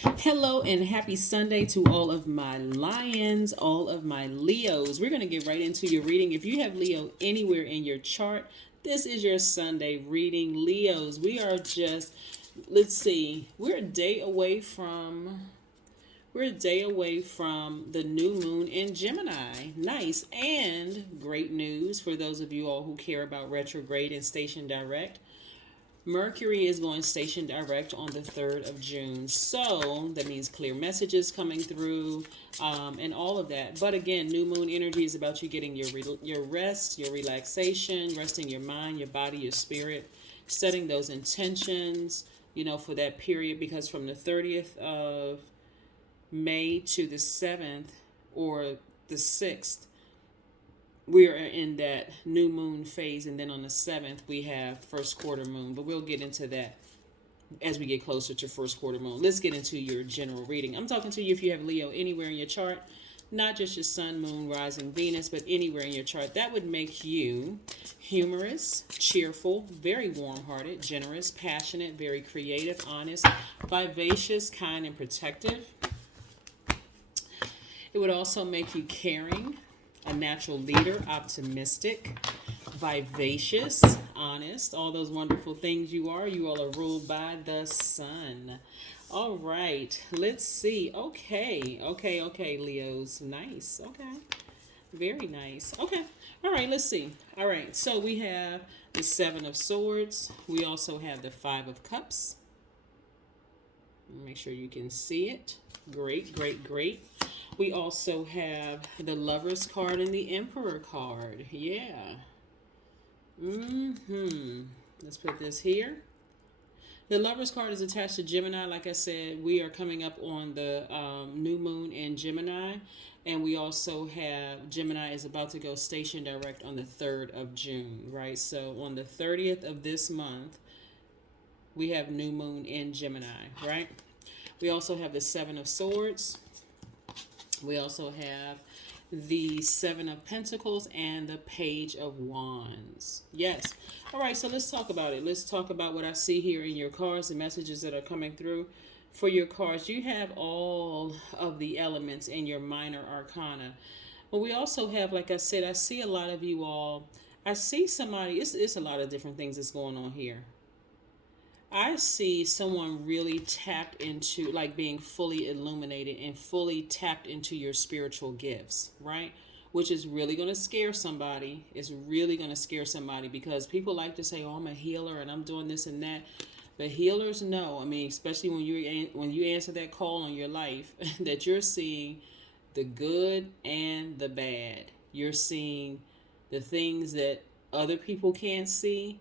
Hello and happy Sunday to all of my lions, all of my Leos. We're going to get right into your reading. If you have Leo anywhere in your chart, this is your Sunday reading. Leos, we are just, let's see, we're a day away from the new moon in Gemini. Nice and great news for those of you all who care about retrograde and station direct. Mercury is going station direct on the 3rd of June. So that means clear messages coming through and all of that. But again, new moon energy is about you getting your rest, your relaxation, resting your mind, your body, your spirit, setting those intentions, for that period. Because from the 30th of May to the 7th or the 6th, we are in that new moon phase, and then on the 7th we have first quarter moon, but we'll get into that as we get closer to first quarter moon. Let's get into your general reading. I'm talking to you if you have Leo anywhere in your chart, not just your sun, moon, rising, Venus, but anywhere in your chart. That would make you humorous, cheerful, very warm-hearted, generous, passionate, very creative, honest, vivacious, kind, and protective. It would also make you caring, a natural leader, optimistic, vivacious, honest, all those wonderful things you are. You all are ruled by the sun. All right, let's see. Okay, Leos. Nice. Okay, very nice. Okay, all right, let's see. All right, so we have the Seven of Swords. We also have the Five of Cups. Make sure you can see it. Great, great, great. We also have the Lover's card and the Emperor card. Yeah. Let's put this here. The Lover's card is attached to Gemini. Like I said, we are coming up on the new moon in Gemini. And we also have Gemini is about to go station direct on the 3rd of June, right? So on the 30th of this month, we have new moon in Gemini, right? We also have the Seven of Swords. We also have the Seven of Pentacles and the Page of Wands. Yes. All right, so let's talk about it. Let's talk about what I see here in your cards, the messages that are coming through for your cards. You have all of the elements in your minor arcana. But we also have, like I said, I see a lot of you all. I see somebody, it's a lot of different things that's going on here. I see someone really tapped into, like being fully illuminated and fully tapped into your spiritual gifts, right? Which is really going to scare somebody. It's really going to scare somebody because people like to say, oh, I'm a healer and I'm doing this and that. But healers know, I mean, especially when you answer that call on your life, that you're seeing the good and the bad. You're seeing the things that other people can't see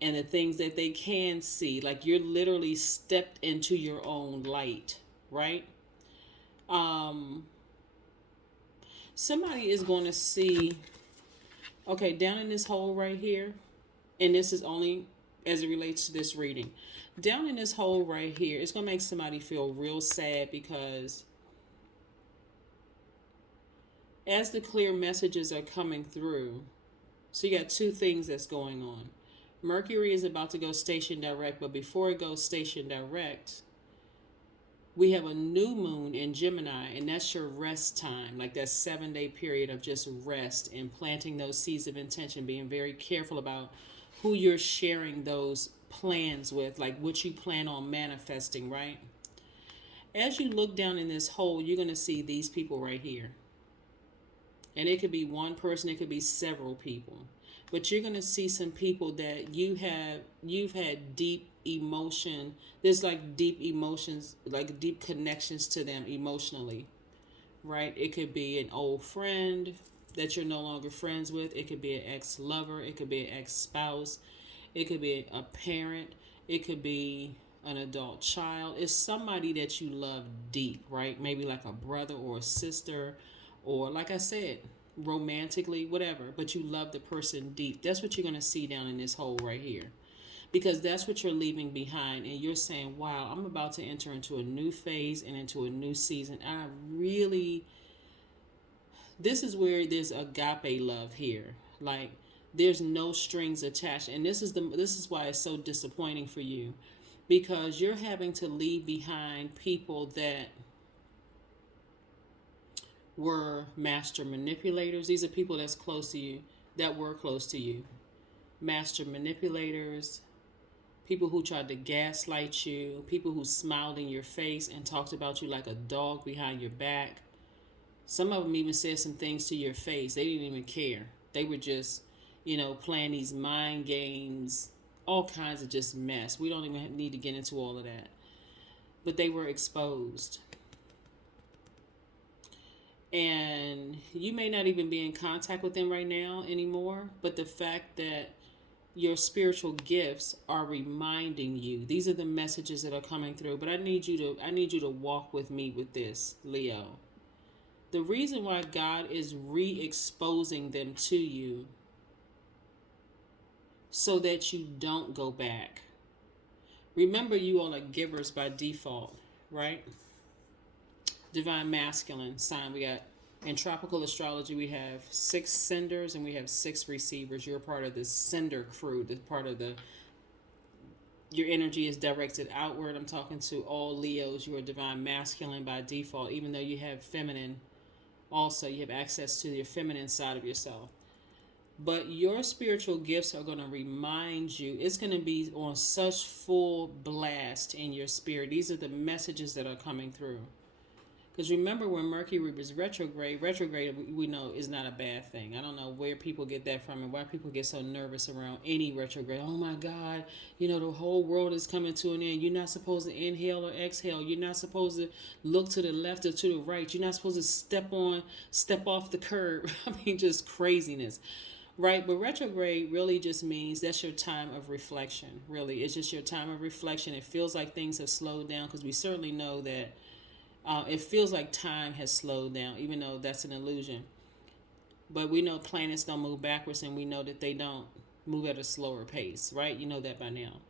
and the things that they can see. Like you're literally stepped into your own light, right? Somebody is going to see, okay, down in this hole right here, and this is only as it relates to this reading. Down in this hole right here, it's going to make somebody feel real sad because as the clear messages are coming through, so you got two things that's going on. Mercury is about to go station direct, but before it goes station direct, we have a new moon in Gemini, and that's your rest time, like that 7-day period of just rest and planting those seeds of intention, being very careful about who you're sharing those plans with, like what you plan on manifesting, right? As you look down in this hole, you're going to see these people right here. And it could be one person, it could be several people. But you're going to see some people that you've had deep emotion. There's like deep emotions, like deep connections to them emotionally, right? It could be an old friend that you're no longer friends with. It could be an ex-lover. It could be an ex-spouse. It could be a parent. It could be an adult child. It's somebody that you love deep, right? Maybe like a brother or a sister, or like I said, romantically, whatever, but you love the person deep. That's what you're going to see down in this hole right here, because that's what you're leaving behind. And you're saying, wow, I'm about to enter into a new phase and into a new season. This is where there's agape love here. Like there's no strings attached. And this is why it's so disappointing for you, because you're having to leave behind people that were master manipulators. These are people that's close to you, that were close to you. Master manipulators, people who tried to gaslight you, people who smiled in your face and talked about you like a dog behind your back. Some of them even said some things to your face. They didn't even care. They were just, playing these mind games, all kinds of just mess. We don't even need to get into all of that. But they were exposed. And you may not even be in contact with them right now anymore, but the fact that your spiritual gifts are reminding you, these are the messages that are coming through. But I need you to walk with me with this, Leo. The reason why God is re-exposing them to you so that you don't go back. Remember, you all are givers by default, right? Divine masculine sign. We got, in tropical astrology, we have 6 senders and we have 6 receivers. You're part of the sender crew, the part of your energy is directed outward. I'm talking to all Leos. You are divine masculine by default, even though you have feminine. Also, you have access to your feminine side of yourself. But your spiritual gifts are going to remind you. It's going to be on such full blast in your spirit. These are the messages that are coming through. Because remember, when Mercury was retrograde we know is not a bad thing. I don't know where people get that from and why people get so nervous around any retrograde. Oh my God, the whole world is coming to an end. You're not supposed to inhale or exhale. You're not supposed to look to the left or to the right. You're not supposed to step off the curb. I mean, just craziness. Right? But retrograde really just means that's your time of reflection. Really, it's just your time of reflection. It feels like things have slowed down, because we certainly know that it feels like time has slowed down, even though that's an illusion. But we know planets don't move backwards, and we know that they don't move at a slower pace, right? You know that by now.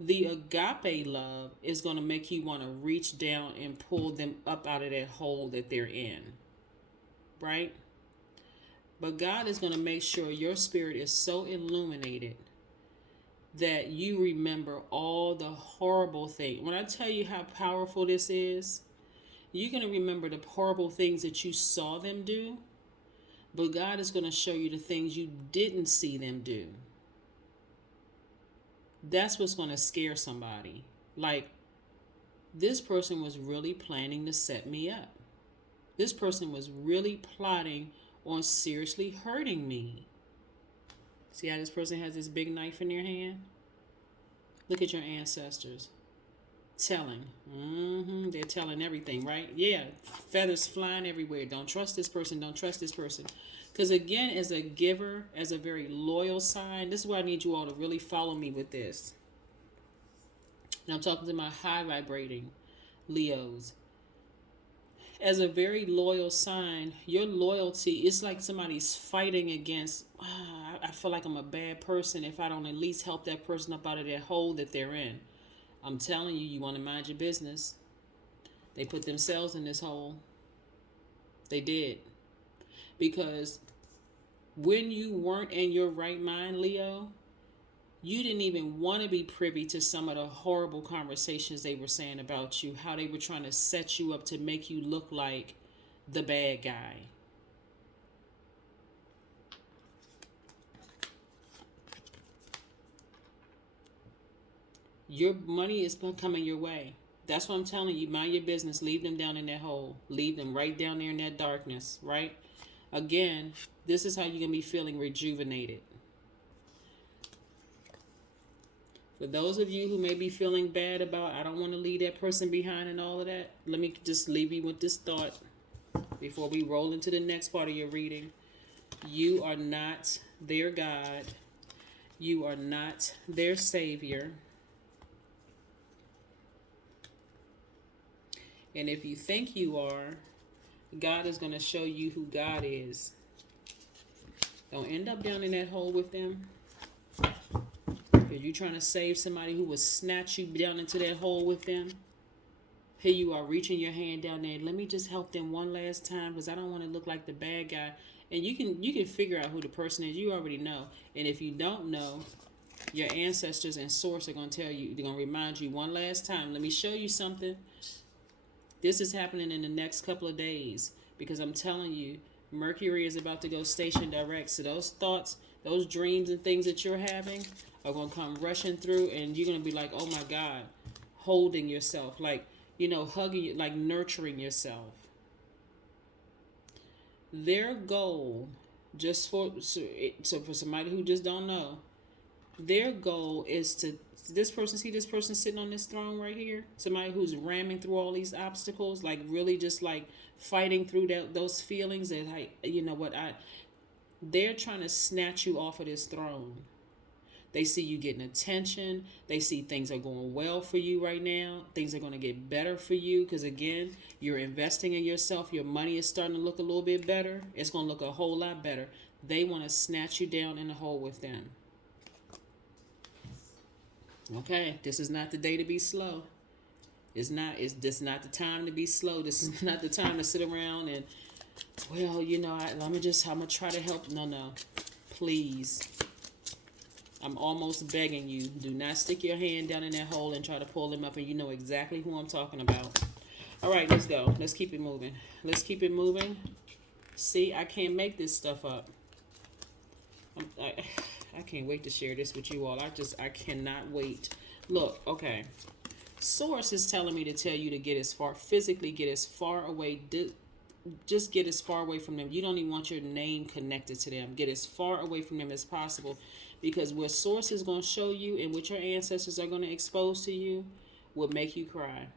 The agape love is going to make you want to reach down and pull them up out of that hole that they're in, right? But God is going to make sure your spirit is so illuminated that you remember all the horrible things. When I tell you how powerful this is, you're going to remember the horrible things that you saw them do, but God is going to show you the things you didn't see them do. That's what's going to scare somebody. Like, this person was really planning to set me up. This person was really plotting on seriously hurting me. See how this person has this big knife in their hand? Look at your ancestors. Telling. They're telling everything, right? Yeah. Feathers flying everywhere. Don't trust this person. Don't trust this person. Because again, as a giver, as a very loyal sign, this is why I need you all to really follow me with this. And I'm talking to my high vibrating Leos. As a very loyal sign, your loyalty is like somebody's fighting against, I feel like I'm a bad person if I don't at least help that person up out of that hole that they're in. I'm telling you, you want to mind your business. They put themselves in this hole. They did. Because when you weren't in your right mind, Leo, you didn't even want to be privy to some of the horrible conversations they were saying about you, how they were trying to set you up to make you look like the bad guy. Your money is coming your way. That's what I'm telling you. Mind your business. Leave them down in that hole. Leave them right down there in that darkness, right? Again, this is how you're going to be feeling rejuvenated. For those of you who may be feeling bad about, I don't want to leave that person behind and all of that, let me just leave you with this thought before we roll into the next part of your reading. You are not their God. You are not their Savior. And if you think you are, God is going to show you who God is. Don't end up down in that hole with them. If you're trying to save somebody who will snatch you down into that hole with them, here you are reaching your hand down there. Let me just help them one last time because I don't want to look like the bad guy. And you can figure out who the person is. You already know. And if you don't know, Your ancestors and source are going to tell you, they're going to remind you one last time. Let me show you something. This is happening in the next couple of days, because I'm telling you, Mercury is about to go station direct. So those thoughts, those dreams and things that you're having are going to come rushing through, and you're going to be like, oh my God, holding yourself, like, hugging, like nurturing yourself. Their goal, just for somebody who just don't know, their goal is to, this person, see this person sitting on this throne right here, somebody who's ramming through all these obstacles, like really just like fighting through those feelings, and they're trying to snatch you off of this throne. They see you getting attention. They see things are going well for you right now. Things are going to get better for you because, again, you're investing in yourself. Your money is starting to look a little bit better. It's going to look a whole lot better. They want to snatch you down in the hole with them. Okay, this is not the day to be slow. It's this not the time to be slow. This is not the time to sit around and, well, I'm gonna try to help. No, please. I'm almost begging you. Do not stick your hand down in that hole and try to pull them up, and you know exactly who I'm talking about. All right, let's go. Let's keep it moving. See, I can't make this stuff up. I can't wait to share this with you all. I cannot wait. Look, okay. Source is telling me to tell you to physically get as far away, just get as far away from them. You don't even want your name connected to them. Get as far away from them as possible, because what Source is going to show you and what your ancestors are going to expose to you will make you cry.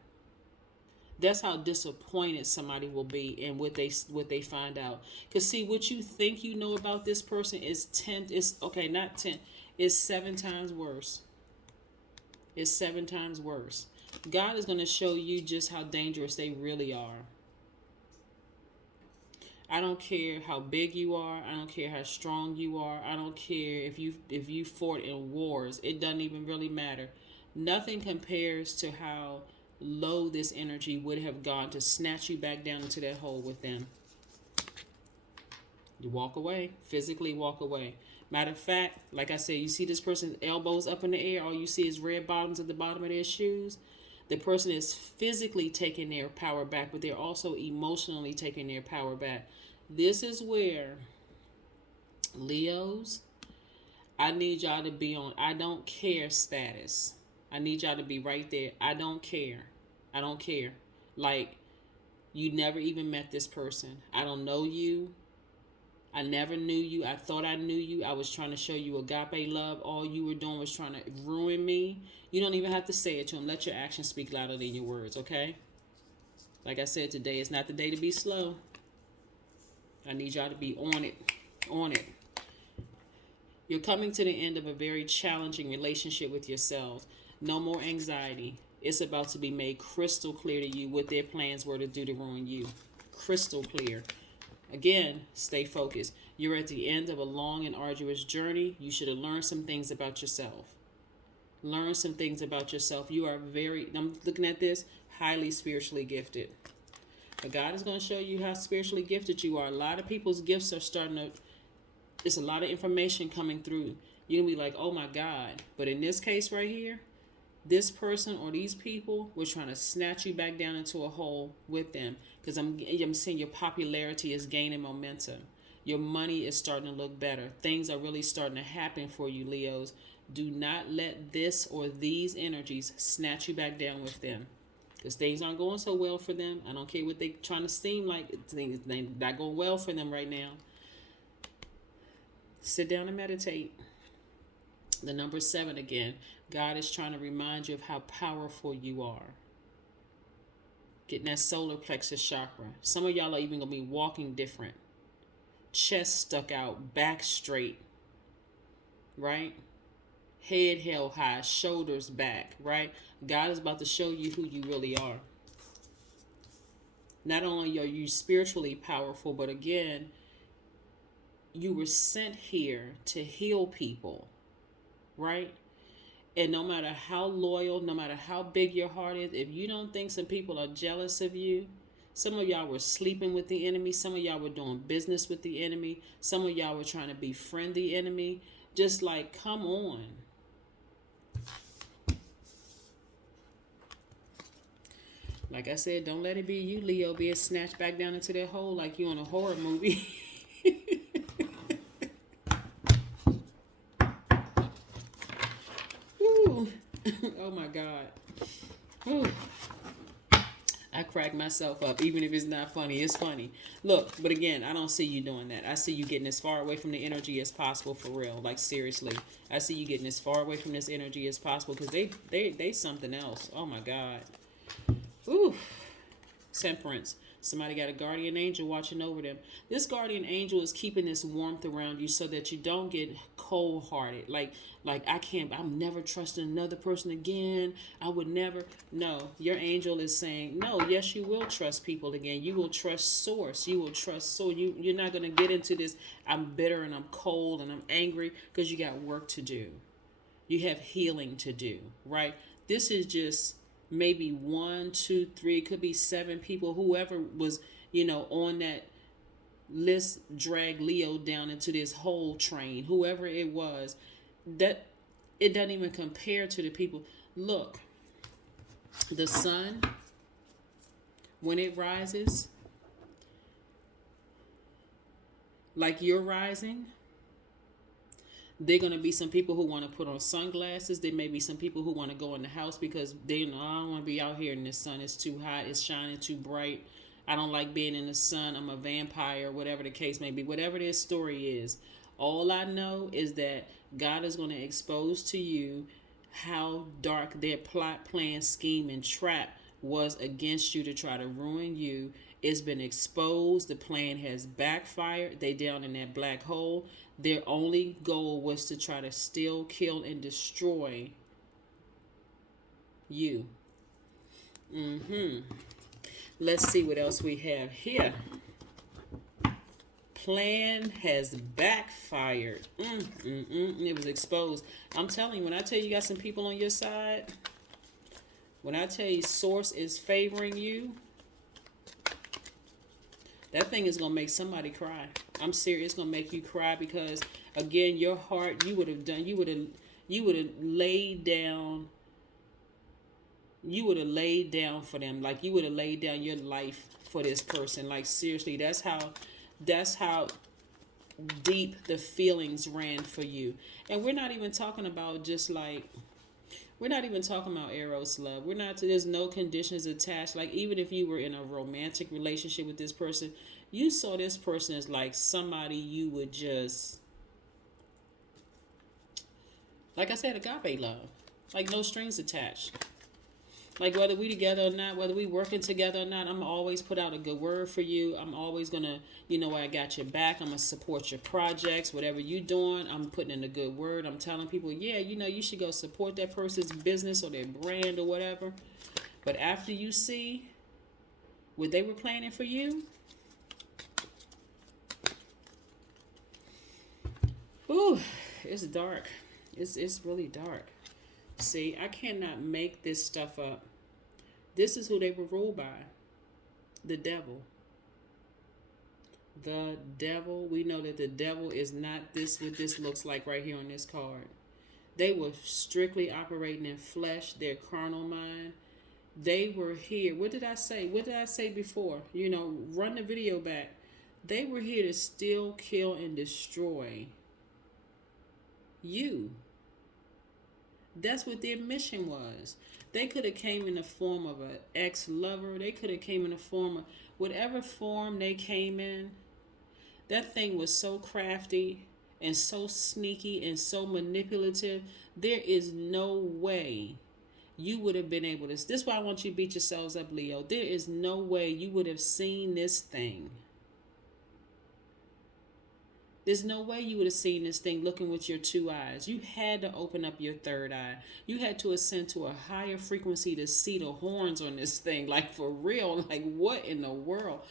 That's how disappointed somebody will be in what they find out. Because see, what you think you know about this person is 10, not 10, it's 7 times worse. It's 7 times worse. God is going to show you just how dangerous they really are. I don't care how big you are. I don't care how strong you are. I don't care if you fought in wars. It doesn't even really matter. Nothing compares to how low this energy would have gone to snatch you back down into that hole with them. You walk away. Physically walk away. Matter of fact, like I said, you see this person's elbows up in the air. All you see is red bottoms at the bottom of their shoes. The person is physically taking their power back, but they're also emotionally taking their power back. This is where, Leos, I need y'all to be on I don't care status. I need y'all to be right there. I don't care. Like, you never even met this person. I don't know you. I never knew you. I thought I knew you. I was trying to show you agape love. All you were doing was trying to ruin me. You don't even have to say it to them. Let your actions speak louder than your words, okay? Like I said, today is not the day to be slow. I need y'all to be on it. You're coming to the end of a very challenging relationship with yourselves. No more anxiety. It's about to be made crystal clear to you what their plans were to do to ruin you. Crystal clear. Again, stay focused. You're at the end of a long and arduous journey. You should have learned some things about yourself. You are I'm looking at this, highly spiritually gifted. But God is going to show you how spiritually gifted you are. A lot of people's gifts are there's a lot of information coming through. You're going to be like, oh my God. But in this case right here, this person or these people were trying to snatch you back down into a hole with them, because I'm seeing your popularity is gaining momentum. Your money is starting to look better. Things are really starting to happen for you, Leos. Do not let this or these energies snatch you back down with them, because things aren't going so well for them. I don't care what they're trying to seem like. Things not going well for them right now. Sit down and meditate. The number 7 again. God is trying to remind you of how powerful you are. Getting that solar plexus chakra. Some of y'all are even going to be walking different. Chest stuck out, back straight. Right? Head held high, shoulders back. Right? God is about to show you who you really are. Not only are you spiritually powerful, but again, you were sent here to heal people. Right? And no matter how loyal, no matter how big your heart is, if you don't think some people are jealous of you, some of y'all were sleeping with the enemy, some of y'all were doing business with the enemy, some of y'all were trying to befriend the enemy, just like, come on. Like I said, don't let it be you, Leo, being snatched back down into that hole like you in a horror movie. Ooh. Oh my God. Ooh. I crack myself up, even if it's not funny. It's funny. Look, but again, I don't see you doing that. I see you getting as far away from the energy as possible, for real. Like, seriously. I see you getting as far away from this energy as possible, because they something else. Oh my God. Ooh. Temperance. Somebody got a guardian angel watching over them. This guardian angel is keeping this warmth around you so that you don't get cold-hearted. Like I'm never trusting another person again. I would never. No, your angel is saying, no, yes, you will trust people again. You will trust source. You will trust source. You're not going to get into this, I'm bitter and I'm cold and I'm angry, because you got work to do. You have healing to do, right? This is just maybe 1, 2, 3, it could be 7 people, whoever was, on that list, drag Leo down into this whole train, whoever it was, that it doesn't even compare to the people. Look, the sun, when it rises, like you're rising, there are going to be some people who want to put on sunglasses. There may be some people who want to go in the house because they know, I don't want to be out here in the sun. It's too hot. It's shining too bright. I don't like being in the sun. I'm a vampire, whatever the case may be. Whatever their story is. All I know is that God is going to expose to you how dark their plot, plan, scheme, and trap was against you to try to ruin you. It's been exposed. The plan has backfired. They down in that black hole. Their only goal was to try to steal, kill, and destroy you. Let's see what else we have here. Plan has backfired. It was exposed. I'm telling you, when I tell you got some people on your side, when I tell you source is favoring you, that thing is going to make somebody cry. I'm serious. It's going to make you cry because, again, your heart, you would have laid down for them. Like, you would have laid down your life for this person. Like, seriously, that's how deep the feelings ran for you. And we're not even talking about just like, we're not even talking about eros love. There's no conditions attached. Like, even if you were in a romantic relationship with this person, you saw this person as like somebody you would just, like I said, agape love. Like, no strings attached. Like, whether we together or not, whether we working together or not, I'm going to always put out a good word for you. I'm always going to, I got your back. I'm going to support your projects. Whatever you doing, I'm putting in a good word. I'm telling people, yeah, you should go support that person's business or their brand or whatever. But after you see what they were planning for you, ooh, it's dark. It's really dark. See, I cannot make this stuff up. This is who they were ruled by. The devil. The devil. We know that the devil is not what this looks like right here on this card. They were strictly operating in flesh, their carnal mind. They were here. What did I say? What did I say before? Run the video back. They were here to steal, kill, and destroy you. That's what their mission was. They could have came in the form of an ex-lover. They could have came in the form of whatever form they came in. That thing was so crafty and so sneaky and so manipulative. There is no way you would have been able to. This is why I want you to beat yourselves up, Leo. There is no way you would have seen this thing. There's no way you would have seen this thing looking with your 2 eyes. You had to open up your 3rd eye. You had to ascend to a higher frequency to see the horns on this thing. Like, for real. Like, what in the world?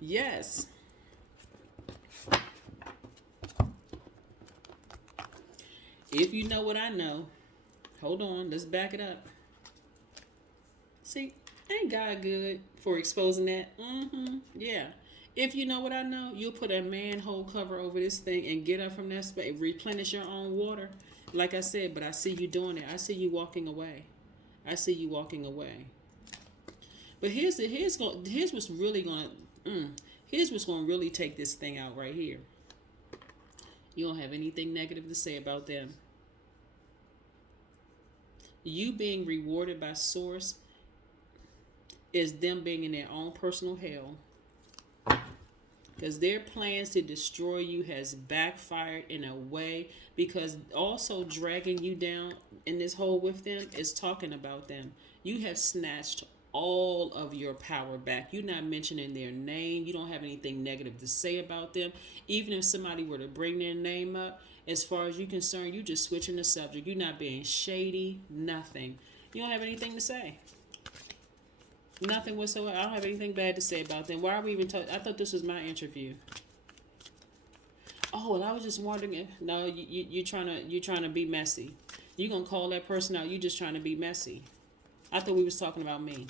Yes. If you know what I know, hold on. Let's back it up. See, ain't God good for exposing that? Yeah. If you know what I know, you'll put a manhole cover over this thing and get up from that space, replenish your own water. Like I said, but I see you doing it. I see you walking away. I see you walking away. But here's what's going to really take this thing out right here. You don't have anything negative to say about them. You being rewarded by source is them being in their own personal hell. Because their plans to destroy you has backfired in a way, because also dragging you down in this hole with them is talking about them. You have snatched all of your power back. You're not mentioning their name. You don't have anything negative to say about them. Even if somebody were to bring their name up, as far as you're concerned, you just switching the subject. You're not being shady, nothing. You don't have anything to say. Nothing whatsoever. I don't have anything bad to say about them. Why are we even talking? I thought this was my interview. Oh, well, I was just wondering if, no, you're trying to be messy. You're gonna call that person out. You just trying to be messy. I thought we was talking about me.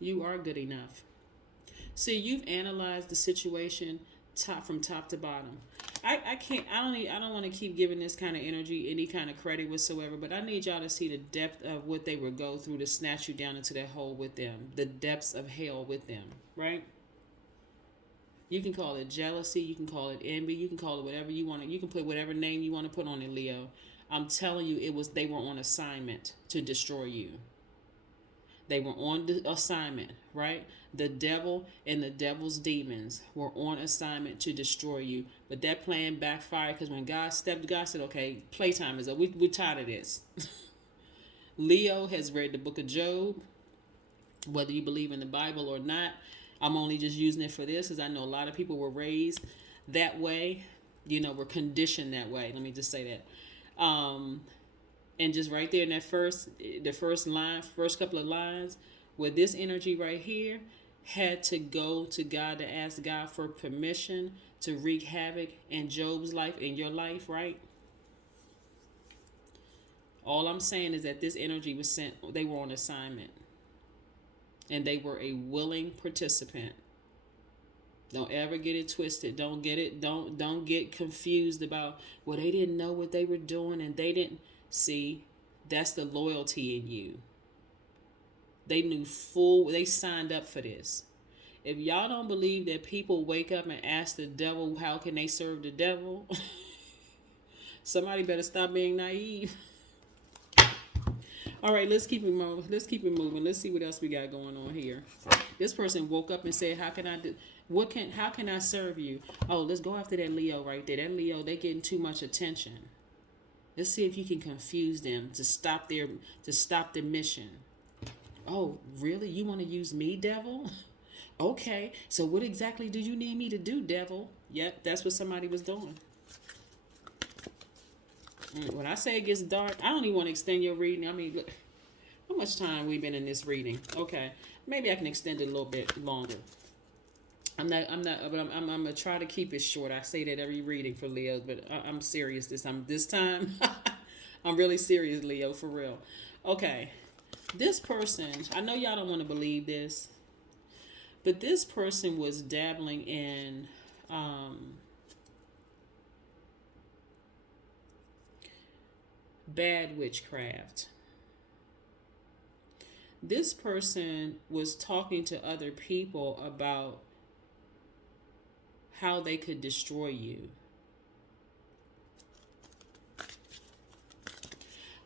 You are good enough. See, you've analyzed the situation from top to bottom. I don't want to keep giving this kind of energy any kind of credit whatsoever, but I need y'all to see the depth of what they would go through to snatch you down into that hole with them. The depths of hell with them, right? You can call it jealousy, you can call it envy, you can call it whatever you want. You can put whatever name you want to put on it, Leo. I'm telling you, they were on assignment to destroy you. They were on the assignment, right? The devil and the devil's demons were on assignment to destroy you. But that plan backfired, because when God said, okay, playtime is up. We're tired of this. Leo has read the book of Job. Whether you believe in the Bible or not, I'm only just using it for this, because I know a lot of people were raised that way. Were conditioned that way. Let me just say that. And just right there in that first couple of lines, where this energy right here had to go to God to ask God for permission to wreak havoc in Job's life, in your life, right? All I'm saying is that this energy was sent, they were on assignment. And they were a willing participant. Don't ever get it twisted. Don't get confused about, well, they didn't know what they were doing and they didn't. See, that's the loyalty in you. They signed up for this. If y'all don't believe that people wake up and ask the devil, how can they serve the devil? Somebody better stop being naive. All right, let's keep it moving. Let's see what else we got going on here. This person woke up and said, how can I serve you? Oh, let's go after that Leo right there. That Leo, they getting too much attention. Let's see if you can confuse them to stop the mission. Oh, really? You want to use me, devil? Okay, so what exactly do you need me to do, devil? Yep, that's what somebody was doing. When I say it gets dark, I don't even want to extend your reading. I mean, look, how much time we've been in this reading? Okay, maybe I can extend it a little bit longer. I'm gonna try to keep it short. I say that every reading for Leo, but I'm serious this time. I'm really serious, Leo, for real. Okay, this person, I know y'all don't want to believe this, but this person was dabbling in bad witchcraft. This person was talking to other people about how they could destroy you.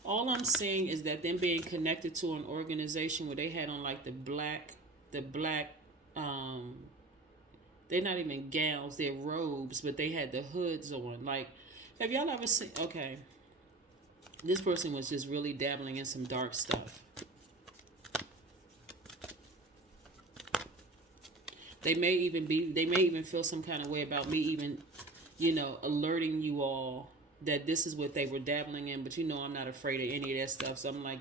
All I'm saying is that them being connected to an organization where they had on like the black, they're not even gowns, they're robes, but they had the hoods on. Like, have y'all ever seen, okay, this person was just really dabbling in some dark stuff. They may even feel some kind of way about me even, alerting you all that this is what they were dabbling in, but I'm not afraid of any of that stuff. So I'm like,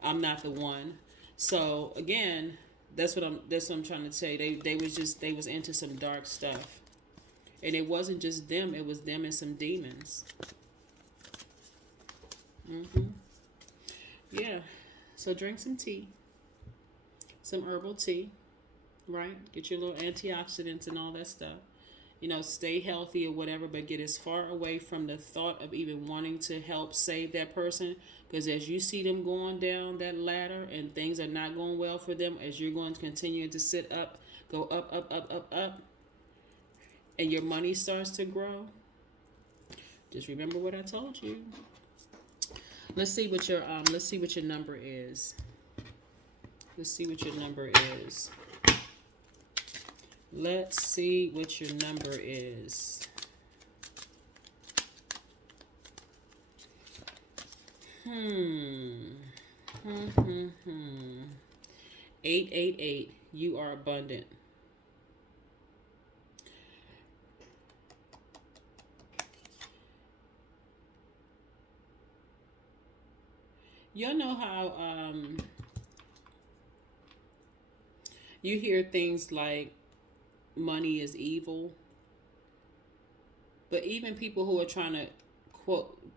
I'm not the one. So again, that's what I'm trying to say. They was into some dark stuff. And it wasn't just them, it was them and some demons. Yeah. So drink some tea. Some herbal tea, right? Get your little antioxidants and all that stuff. stay healthy or whatever, but get as far away from the thought of even wanting to help save that person. Because as you see them going down that ladder and things are not going well for them, as you're going to continue to sit up, go up, up, up, up, up, and your money starts to grow, just remember what I told you. Let's see what your number is. Let's see what your number is. Let's see what your number is. Hmm. 888. You are abundant. Y'all know how you hear things like money is evil, but even people who are trying to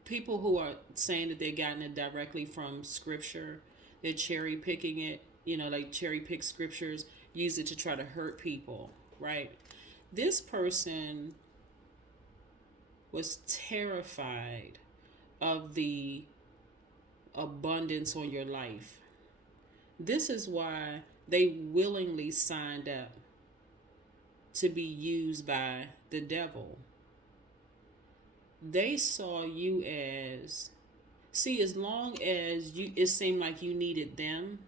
people who are saying that they're getting it directly from scripture, they're cherry picking it, like cherry pick scriptures, use it to try to hurt people, right? This person was terrified of the abundance on your life. This is why they willingly signed up to be used by the devil. They saw you as, as long as it seemed like you needed them,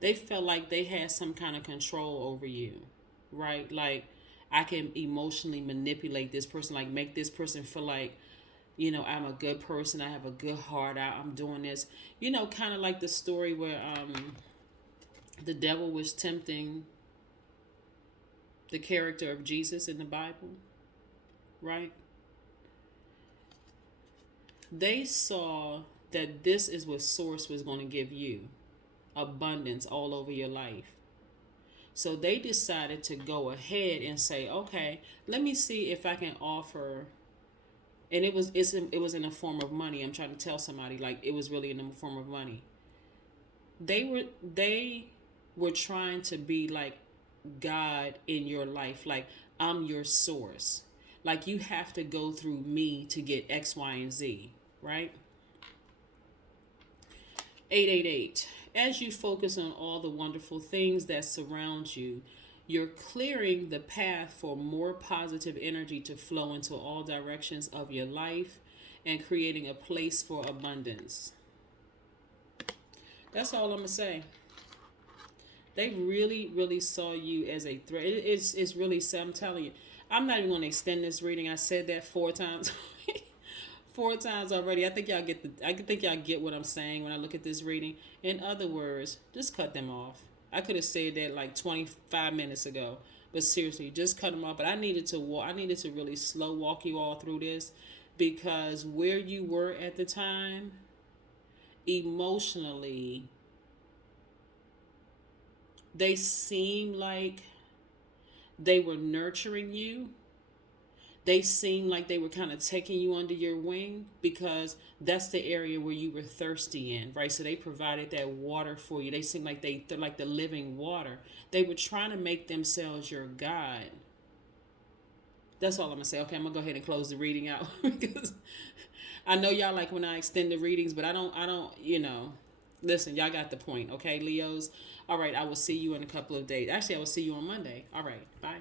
they felt like they had some kind of control over you, right? Like, I can emotionally manipulate this person, like make this person feel like, I'm a good person, I have a good heart, I'm doing this. Kind of like the story where the devil was tempting the character of Jesus in the Bible, right? They saw that this is what Source was going to give you, abundance all over your life. So they decided to go ahead and say, okay, let me see if I can offer, and it was in a form of money. I'm trying to tell somebody, like, it was really in the form of money. They were trying to be like God in your life, like, I'm your source. Like, you have to go through me to get X, Y, and Z, right? 888. As you focus on all the wonderful things that surround you, you're clearing the path for more positive energy to flow into all directions of your life and creating a place for abundance. That's all I'm going to say. They really, really saw you as a threat. It's really sad. I'm telling you. I'm not even going to extend this reading. I said that 4 times. 4 times already. I think y'all get what I'm saying when I look at this reading. In other words, just cut them off. I could have said that like 25 minutes ago. But seriously, just cut them off. But I needed to really slow walk you all through this, because where you were at the time, emotionally, they seemed like they were nurturing you. They seemed like they were kind of taking you under your wing, because that's the area where you were thirsty in, right? So they provided that water for you. They seemed like they're like the living water. They were trying to make themselves your God. That's all I'm going to say. Okay, I'm going to go ahead and close the reading out because I know y'all like when I extend the readings, but I don't, listen, y'all got the point. Okay, Leos. All right, I will see you in a couple of days. Actually, I will see you on Monday. All right, bye.